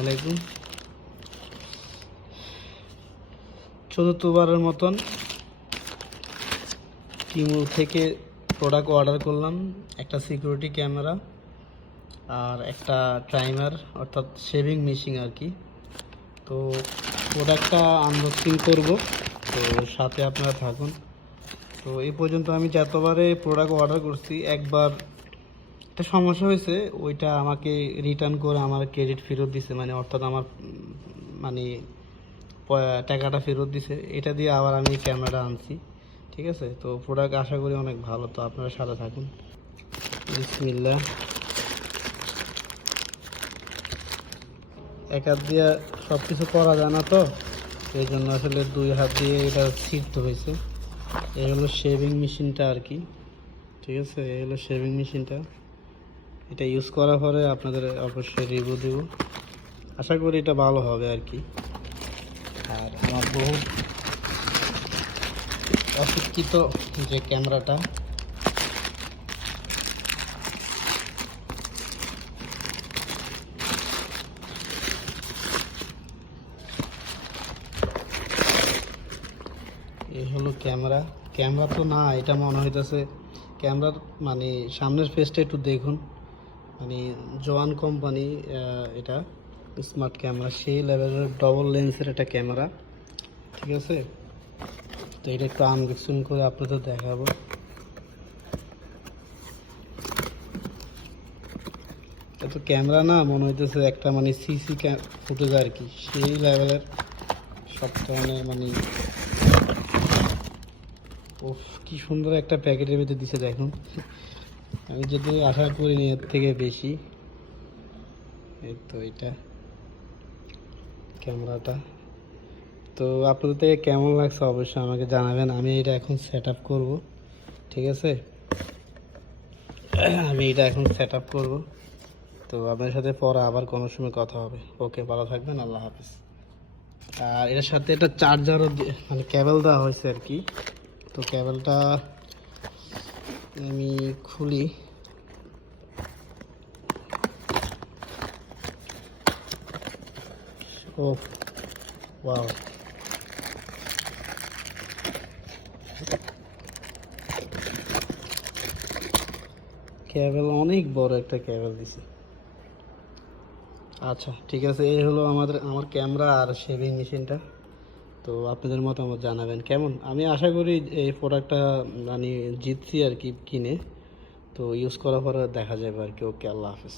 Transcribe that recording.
আলাইকুম। চতুর্থবারের মতন টিমু থেকে প্রোডাক্ট অর্ডার করলাম, একটা সিকিউরিটি ক্যামেরা আর একটা টাইমার অর্থাৎ শেভিং মেশিন আর কি। তো প্রোডাক্টটা আনবক্সিং করব, তো সাথে আপনারা থাকুন। তো এই পর্যন্ত আমি যতবারে প্রোডাক্ট অর্ডার করছি, একবার একটা সমস্যা হয়েছে, ওইটা আমাকে রিটার্ন করে আমার ক্রেডিট ফেরত দিছে, মানে অর্থাৎ আমার মানে টাকাটা ফেরত দিছে। এটা দিয়ে আবার আমি ক্যামেরাটা আনছি, ঠিক আছে। তো প্রোডাক্ট আশা করি অনেক ভালো, তো আপনারা সাথে থাকুন। বিসমিল্লাহ। এক হাত দিয়ে সব কিছু করা যায় না, তো এই জন্য আসলে দুই হাত দিয়ে এটা ছিঁড়তে হয়েছে। এই হলো শেভিং মেশিনটা আর কি, ঠিক আছে। এই হলো শেভিং মেশিনটা। এটা ইউজ করার পরে আপনাদের অবশ্যই রিভিউ দেব, আশা করি এটা ভালো হবে আর কি। আর আমার বহু অশিক্ষিত যে ক্যামেরাটা, এই হলো ক্যামেরা। ক্যামেরা তো না, এটা মনে হইতেছে ক্যামেরার মানে সামনের ফেসটা একটু দেখুন, মানে জোয়ান কোম্পানি, এটা স্মার্ট ক্যামেরা, সেই লেভেলের ডবল লেন্সের একটা ক্যামেরা, ঠিক আছে। তো এটা একটু আনবক্সিং করে আপনাদের দেখাবো। এত ক্যামেরা না, মনে হইতেছে একটা মানে সিসি ফুটেজ আর কি, সেই লেভেলের সব ধরনের মানে। ওফ, কি সুন্দর একটা প্যাকেটের ভিতরে দিছে দেখুন, আমি যদি আশা করিনি এর থেকে বেশি। এই তো এটা ক্যামেরাটা। তো আপনাদের থেকে কেমন লাগছে অবশ্যই আমাকে জানাবেন। আমি এটা এখন সেট আপ করবো, ঠিক আছে। আমি এটা এখন সেট আপ করবো, তো আপনার সাথে পরে আবার কোনো সময় কথা হবে। ওকে, ভালো থাকবেন, আল্লাহ হাফিজ। আর এর সাথে একটা চার্জারও মানে কেবল দেওয়া হয়েছে আর কি। তো কেবলটা আমি খুলি। ও ওয়াও, কেবল অনেক বড় একটা কেবল দিছে। আচ্ছা, ঠিক আছে। এই হলো আমার ক্যামেরা আর শেভিং মেশিনটা। তো আপনাদের মতামত জানাবেন কেমন। আমি আশা করি এই প্রোডাক্টটা মানে জিতছি আর কি কিনে। তো ইউজ করার পরে দেখা যাবে আর কি। ওকে, আল্লাহ হাফিজ।